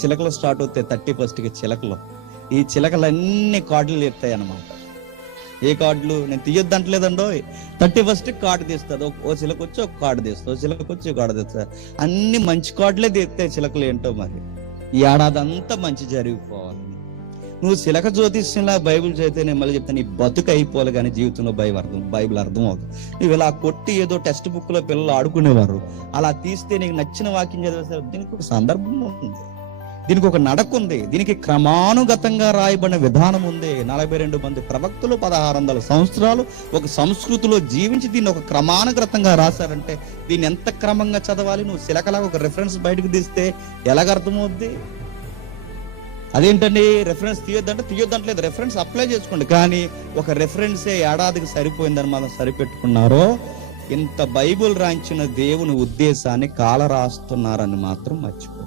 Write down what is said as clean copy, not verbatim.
చిలకలు స్టార్ట్ అవుతాయి 31కి చిలకలు. ఈ చిలకలన్నీ కార్డులు చెప్తాయి అన్నమాట. ఏ కార్డులు నేను తీయొద్దు అంటలేదండో. 31కి కార్డు తీస్తుంది, ఓ చిలక వచ్చి ఒక కార్డు తీస్తుంది, ఓ చిలక వచ్చి ఒక కార్డు తీస్తుంది. అన్ని మంచి కార్డులే తీస్తాయి చిలకలు. ఏంటో మరి ఈ ఏడాది అంతా మంచి జరిగిపోవాలి. నువ్వు చిలక జ్యోతిష్యంలా బైబిల్ చదివితే నేను మళ్ళీ చెప్తాను, నీ బతుకు అయిపోవాలి కానీ జీవితంలో బైబిల్ అర్థం అవుతుంది. నువ్వు ఇలా కొట్టి ఏదో టెక్స్ట్ బుక్ లో పిల్లలు ఆడుకునేవారు, అలా తీస్తే నీకు నచ్చిన వాక్యం చదివేస్తారు. దీనికి ఒక సందర్భం ఉంది, దీనికి ఒక నడక ఉంది, దీనికి క్రమానుగతంగా రాయబడిన విధానం ఉంది. 42 మంది ప్రవక్తలు 1600 సంవత్సరాలు ఒక సంస్కృతిలో జీవించి దీన్ని ఒక క్రమానుగతంగా రాశారంటే దీన్ని ఎంత క్రమంగా చదవాలి? నువ్వు చిలకలాగా ఒక రెఫరెన్స్ బయటకు తీస్తే ఎలాగ అర్థమవుద్ది? అదేంటండి రెఫరెన్స్ తీయొద్దంటలేదు, రెఫరెన్స్ అప్లై చేసుకోండి. కానీ ఒక రెఫరెన్సే ఏడాదికి సరిపోయిందని మనం సరిపెట్టుకున్నారో, ఇంత బైబుల్ రాయించిన దేవుని ఉద్దేశాన్ని కాల రాస్తున్నారని మాత్రం మర్చిపో.